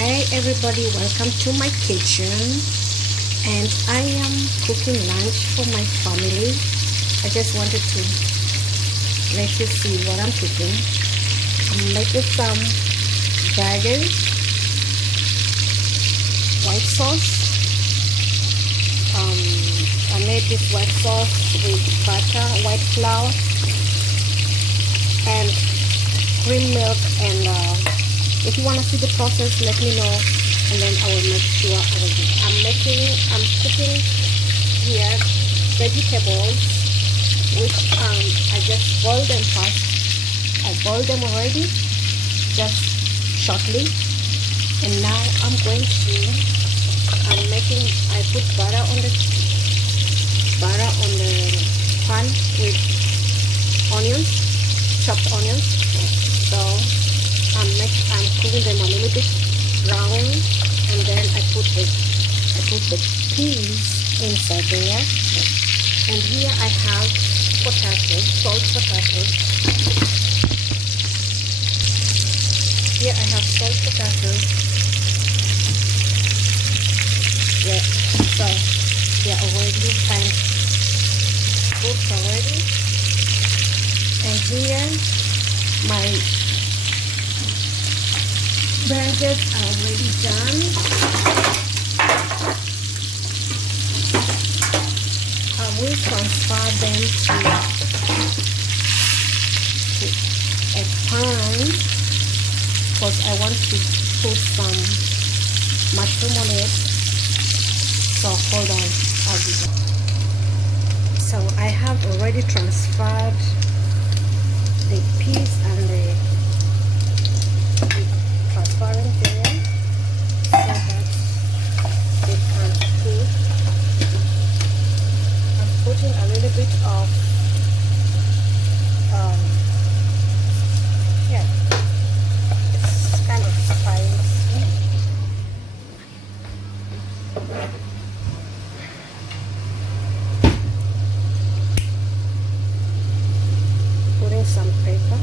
Hey everybody, welcome to my kitchen, and I am cooking lunch for my family. I just wanted to let you see what I'm cooking. I'm making some burgers, white sauce. I made this white sauce with butter, white flour, and cream milk. And if you want to see the process, let me know, and then I will make sure I will do. I'm cooking here vegetables, which I just boiled them first. I boiled them already, just shortly, and now I'm going to. I put butter on the pan with onions, chopped onions. So I'm cooking them a little bit brown, and then I put the peas inside there. And here I have potatoes, salt potatoes. Here I have salt potatoes. Yeah, so they are already kind cooked already. And here my burgers are already done. I will transfer them to a pan because I want to put some mushroom on it. So hold on, I'll do that. So I have already transferred the peas and the transparent there so that they can cook. I'm putting a little bit of it's kind of spicy. Putting some pepper.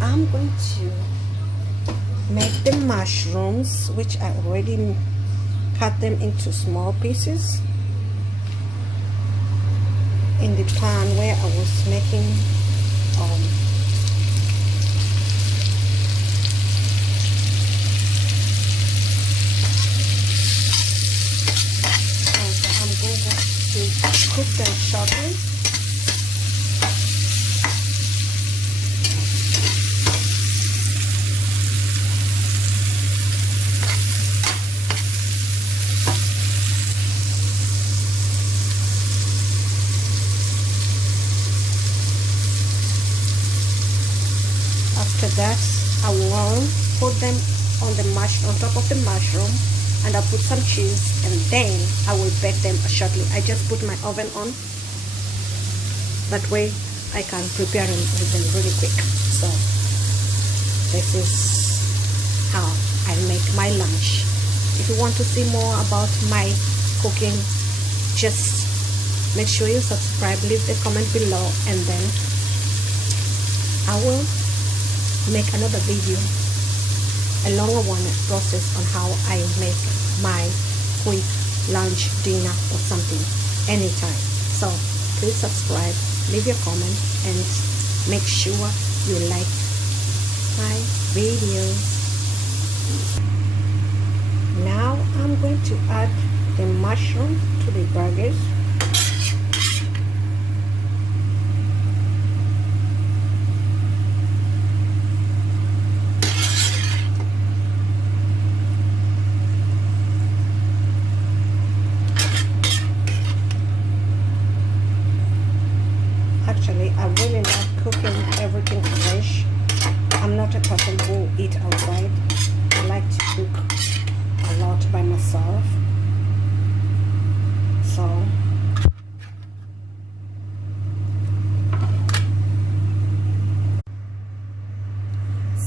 I'm going to make the mushrooms, which I already cut them into small pieces, in the pan where I was making I'm going to cook them shortly. After that, I will put them on top of the mushroom, and I'll put some cheese, and then I will bake them shortly. I just put my oven on. That way I can prepare them really quick. So this is how I make my lunch. If you want to see more about my cooking, just make sure you subscribe, leave a comment below, and then I will make another video, a longer one, process on how I make my quick lunch, dinner, or something anytime. So please subscribe, leave your comment, and make sure you like my videos. Now I'm going to add the mushroom to the burgers. Actually, I really like cooking everything fresh. I'm not a person who eats outside. I like to cook a lot by myself. So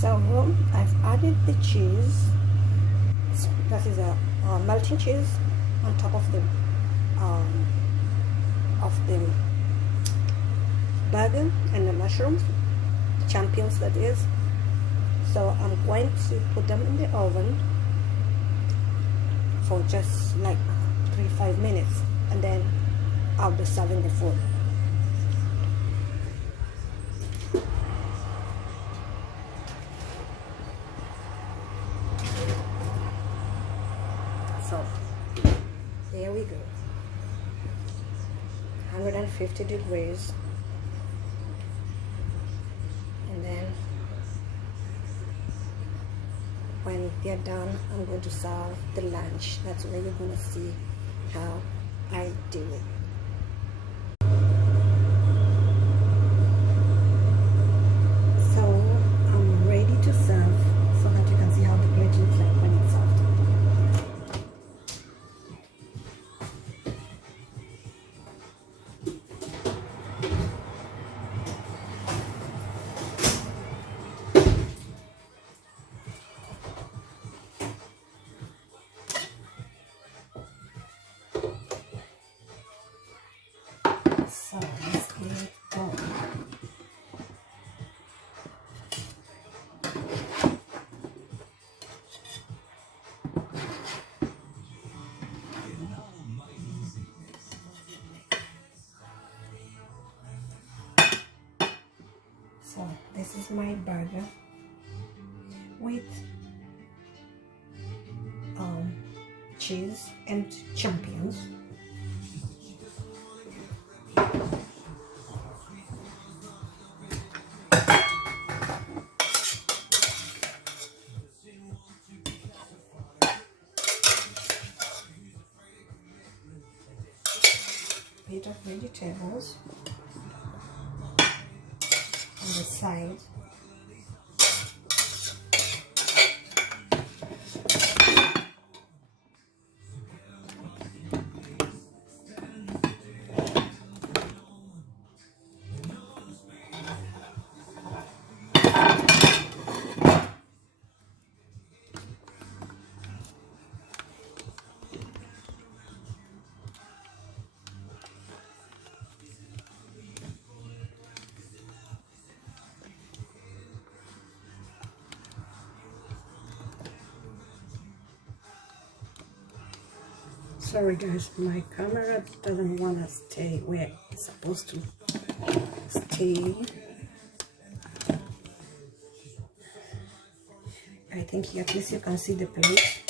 So I've added the cheese. That is a melting cheese on top of the burger and the mushrooms, champions that is. So I'm going to put them in the oven for just like 3-5 minutes, and then I'll be serving the food. So there we go, 150 degrees, and then when they're done, I'm going to serve the lunch. That's where you're going to see how I do it. So I'm ready to serve, so that you can see how the plate looks like when it's served. So let's get it going. So this is my burger with cheese and champignons. Bit of vegetables on the side. Sorry guys, my camera doesn't want to stay where it's supposed to stay. I think at least you can see the plate.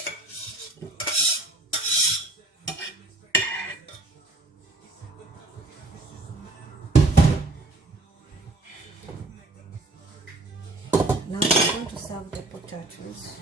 Now I'm going to serve the potatoes.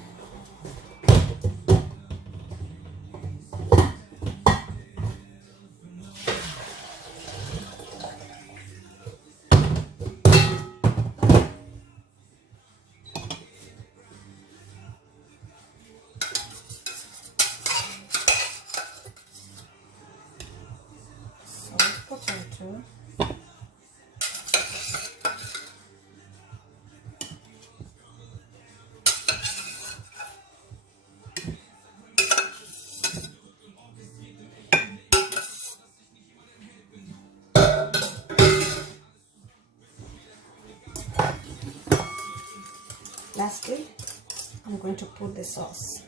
Potato. Lastly, I'm going to put the sauce.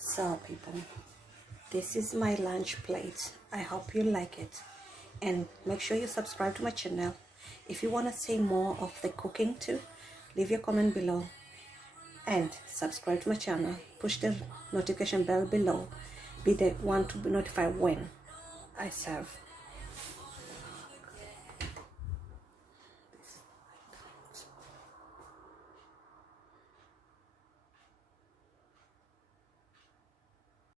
So people, this is my lunch plate. I hope you like it, and make sure you subscribe to my channel. If you want to see more of the cooking too, leave your comment below and subscribe to my channel. Push the notification bell below. Be the one to be notified when I serve.